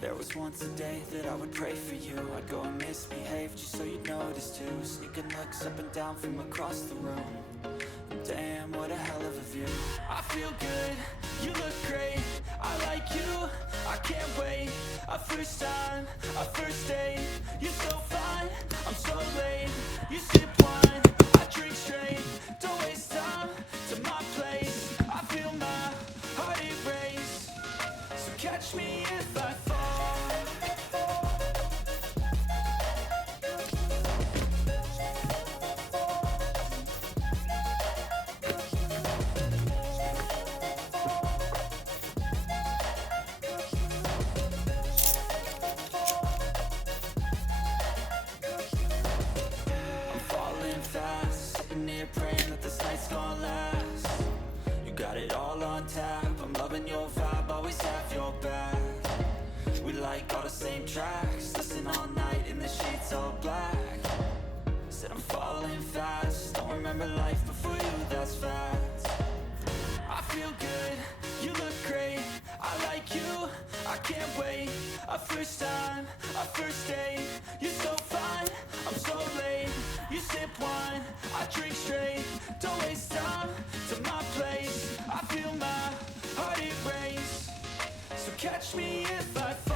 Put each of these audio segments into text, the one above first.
There was once a day that I would pray for you. I'd go and misbehave just so you'd notice too. Sneaking looks up and down from across the room. Damn, what a hell of a view. I feel good, you look great. I like you, I can't wait. A first time, a first date. You're so fine, I'm so late. You sip wine, I drink straight. Don't waste time to my place. I feel my heart erase. So catch me if I fall. I'm falling fast, sitting here praying that this night's gonna last. You got it all on tap, I'm loving your vibe, always have your back. We like all the same tracks, listen all night in the sheets all black. Said I'm falling fast, don't remember life before you, that's fact. I feel good, you look great, I like you, I can't wait. A first time, a first date. You're so fine, I'm so late. You sip wine, I drink straight. Don't waste time to my place. I feel my heart erase. So catch me if I fall.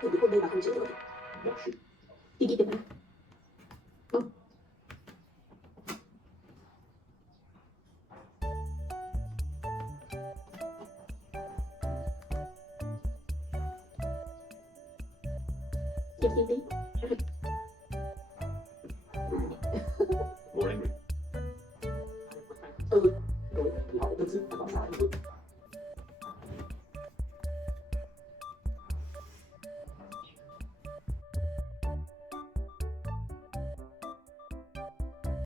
Thì bị hôn mê và không chữa nổi. Đi đi được mà. Không. Đi đi. More angry. Ừ. Rồi, thì họ thực sự có sai.